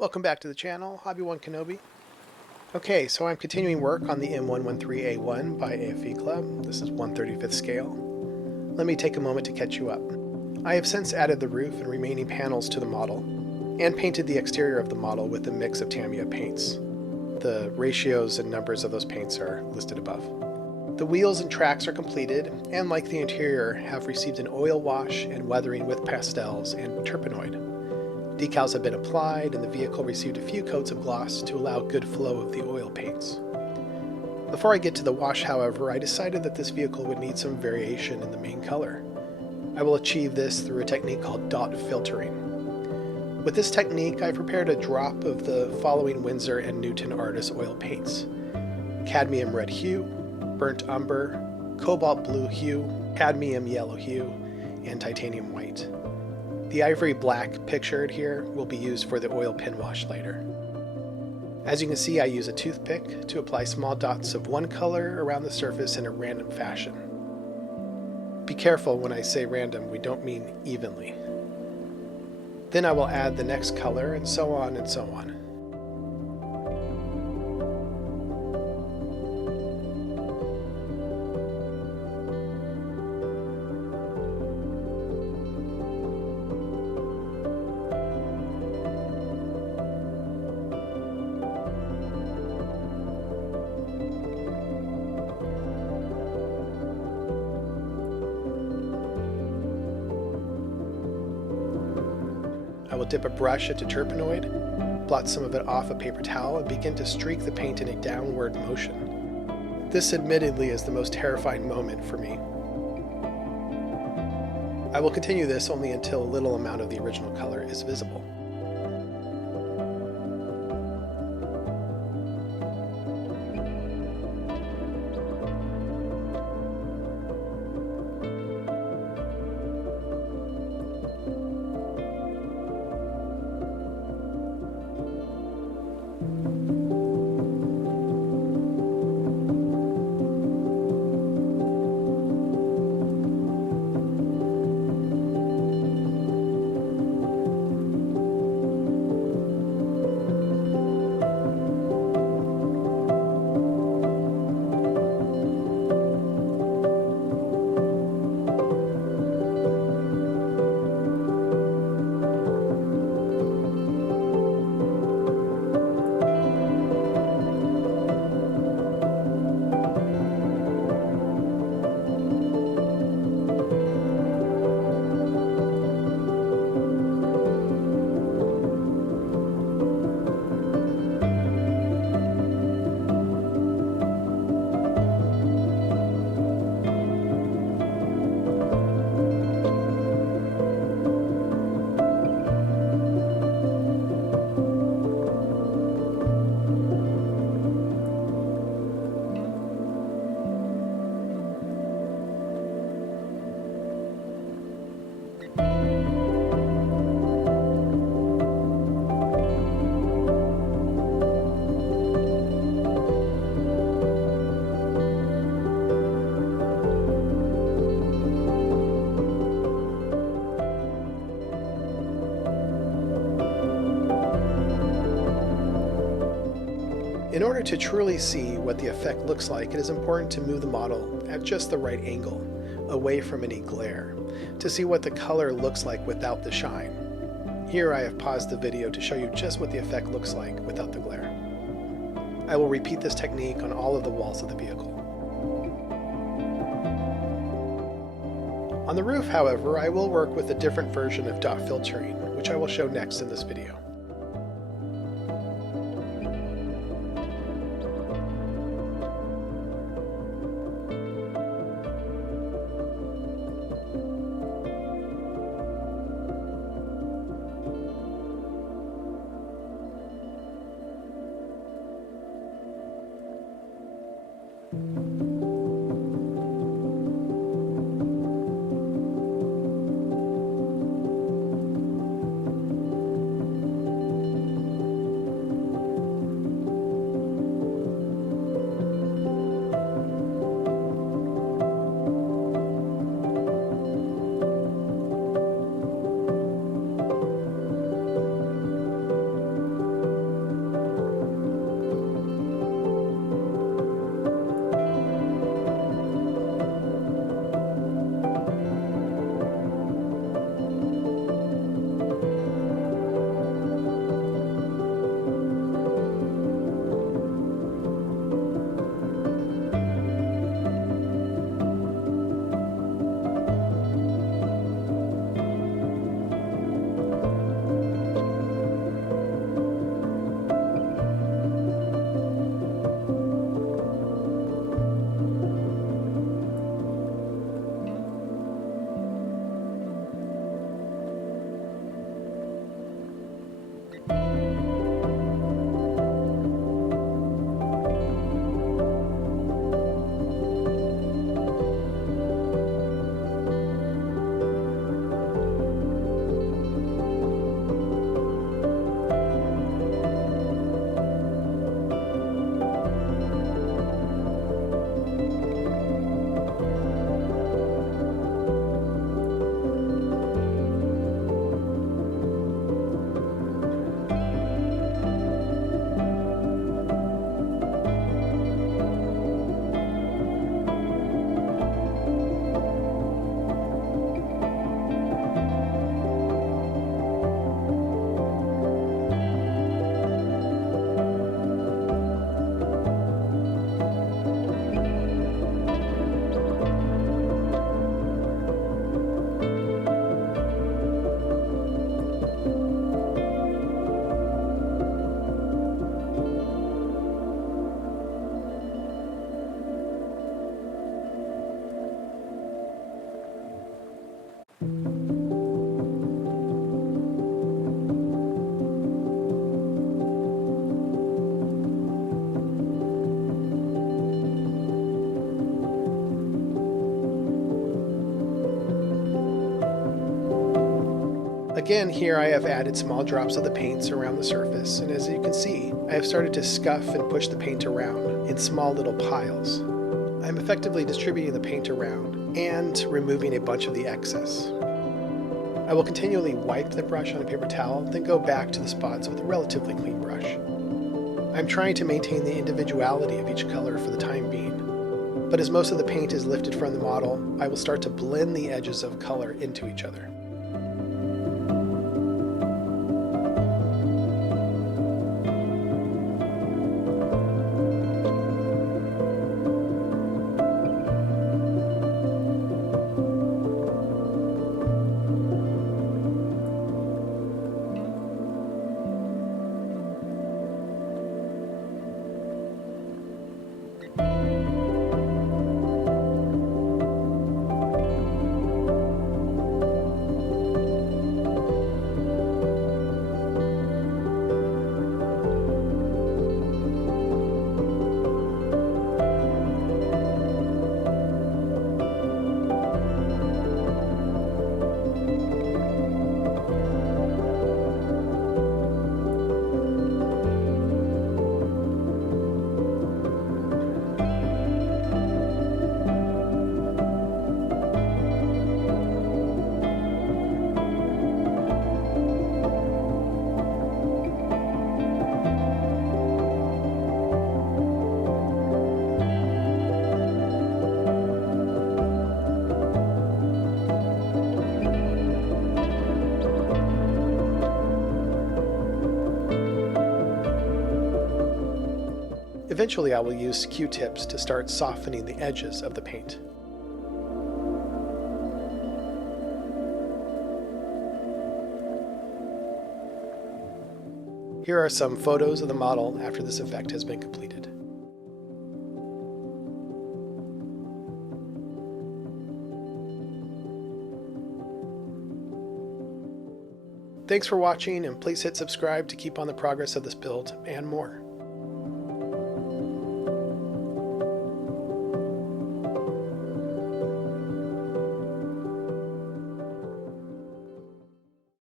Welcome back to the channel, Hobby1 Kenobi. Okay, so I'm continuing work on the M113A1 by AFV CLUB. This is 1/35th scale. Let me take a moment to catch you up. I have since added the roof and remaining panels to the model, and painted the exterior of the model with a mix of Tamiya paints. The ratios and numbers of those paints are listed above. The wheels and tracks are completed, and like the interior, have received an oil wash and weathering with pastels and turpenoid. Decals have been applied, and the vehicle received a few coats of gloss to allow good flow of the oil paints. Before I get to the wash, however, I decided that this vehicle would need some variation in the main color. I will achieve this through a technique called dot filtering. With this technique, I prepared a drop of the following Winsor & Newton Artist oil paints: cadmium red hue, burnt umber, cobalt blue hue, cadmium yellow hue, and titanium white. The ivory black pictured here will be used for the oil pin wash later. As you can see, I use a toothpick to apply small dots of one color around the surface in a random fashion. Be careful when I say random, we don't mean evenly. Then I will add the next color, and so on and so on. I will dip a brush into turpenoid, blot some of it off a paper towel, and begin to streak the paint in a downward motion. This admittedly is the most terrifying moment for me. I will continue this only until a little amount of the original color is visible. In order to truly see what the effect looks like, it is important to move the model at just the right angle, away from any glare, to see what the color looks like without the shine. Here I have paused the video to show you just what the effect looks like without the glare. I will repeat this technique on all of the walls of the vehicle. On the roof, however, I will work with a different version of dot filtering, which I will show next in this video. Again, here I have added small drops of the paints around the surface, and as you can see, I have started to scuff and push the paint around in small little piles. I'm effectively distributing the paint around and removing a bunch of the excess. I will continually wipe the brush on a paper towel, then go back to the spots with a relatively clean brush. I'm trying to maintain the individuality of each color for the time being, but as most of the paint is lifted from the model, I will start to blend the edges of color into each other. Eventually I will use Q-tips to start softening the edges of the paint. Here are some photos of the model after this effect has been completed. Thanks for watching, and please hit subscribe to keep on the progress of this build and more.